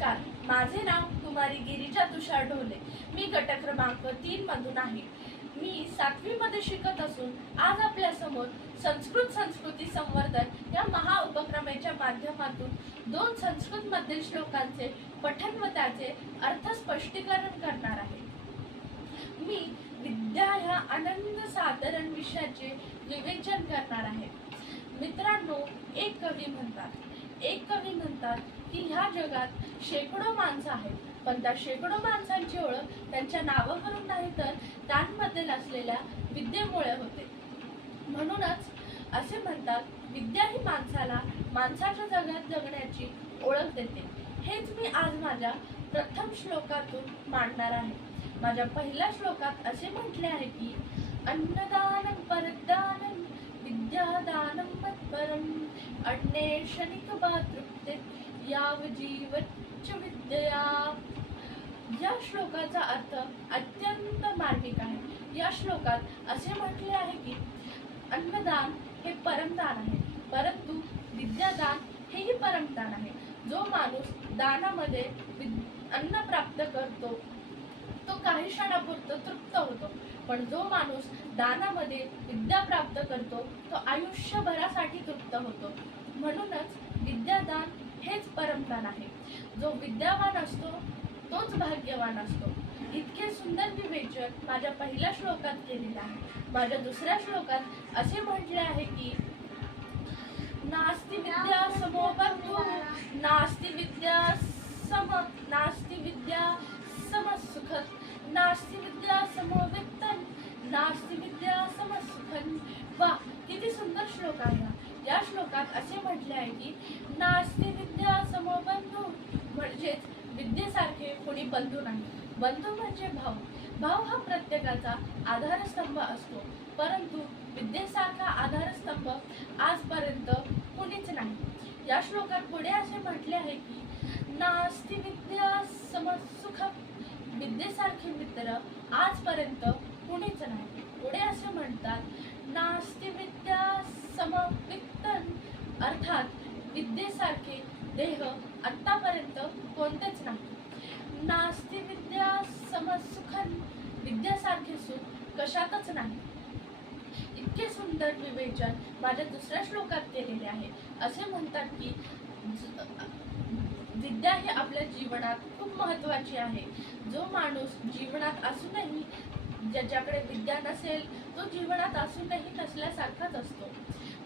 का माझे नाव कुमारी गिरीच्या तुषार ढोले. मी गट क्रमांक तीन मधून आहे. मी सातवी मध्ये शिकत असून आज आपल्यासमोर संस्कृत संस्कृती संवर्धन या महा उपक्रमाच्या माध्यमातून दोन संस्कृत मधील श्लोकांचे पठण व त्याचे अर्थ स्पष्टीकरण करणार आहे. मी विद्या ह्या आनंद साधारण विषयाचे विवेचन करणार आहे. मित्रांनो एक कवी म्हणतात एक कवी म्हणतात की ह्या जगात शेकडो माणसं आहेत. पण त्या शेकडो माणसांची ओळख त्यांच्या नावावरून नाही तर त्यांमध्ये असलेल्या विद्येमुळे होते. म्हणूनच असे म्हणतात विद्या ही माणसाला माणसाच्या जगात जगण्याची ओळख देते. हेच मी आज माझ्या प्रथम श्लोकातून मांडणार आहे. माझ्या पहिल्या श्लोकात असे म्हटले आहे की अन्नदानं परदानं विद्यादानं मत्परं अन्वेषणिक तृप्ते याव विद्या या श्लोकाचा अर्थ अत्यंत मार्मिक आहे. या श्लोकात असे म्हटले आहे की अन्नदान हे परमदान आहे परंतु विद्यादान हेही परमदान आहे. जो माणूस दानामध्ये अन्न प्राप्त करतो तो काही क्षणापुरतं तृप्त होतो. पण जो माणूस दानामध्ये विद्या प्राप्त करतो तो आयुष्यभरासाठी तृप्त होतो. म्हणूनच विद्यादान हेच परमदान आहे. जो विद्यावान असतो तोच भाग्यवान असतो. इतके सुंदर विवेचन माझ्या पहिल्या श्लोकात केलेलं आहे. माझ्या दुसऱ्या श्लोकात असे म्हटले आहे की नास्ति विद्या समो बंधु नास्ति विद्या सम नास्ति विद्या नास्ति विद्या समो नास्ति विद्या समसुखन वा किती सुंदर श्लोक आहे हा. या श्लोकात असे म्हटले आहे की नास्ति विद्या समो बंधू म्हणजेच विद्येसारखे कोणी बंधू नाही. बंधू म्हणजे भाऊ. भाऊ हा प्रत्येकाचा आधारस्तंभ असतो परंतु विद्येसारखा आधारस्तंभ आजपर्यंत कुणीच नाही. या श्लोकात पुढे असे म्हटले आहे की नास्ति विद्या समसुख विद्येसारखे मित्र आजपर्यंत कुणीच नाही. पुढे असे म्हणतात नास्ती विद्या समवित्तन अर्थात विद्येसारखे देह आत्तापर्यंत कोणतेच नाही. नास्ती विद्या समसुखन विद्यासारखे सुख कशातच नाही. इतके सुंदर विवेचन माझ्या दुसऱ्या श्लोकात केलेले आहे. असे म्हणतात की विद्या ही आपल्या जीवनात खूप महत्वाची आहे. जो माणूस जीवनात असूनही ज्याच्याकडे विद्या नसेल तो जीवनात असूनही नसल्यासारखाच असतो.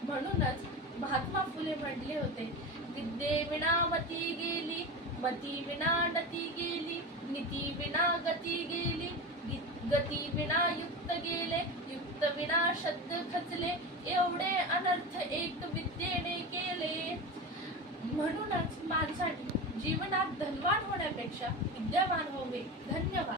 म्हणूनच महात्मा फुले म्हटले होते विद्ये विना मती गेली मती विना नती गेली नीती विना गती गेली गती विना युक्त गेले युक्त विना शब्द खचले एवढे अनर्थ एक विद्येने केले. म्हणूनच माणसाने जीवनात धनवान होण्यापेक्षा विद्यावान होवे धन्यवाद.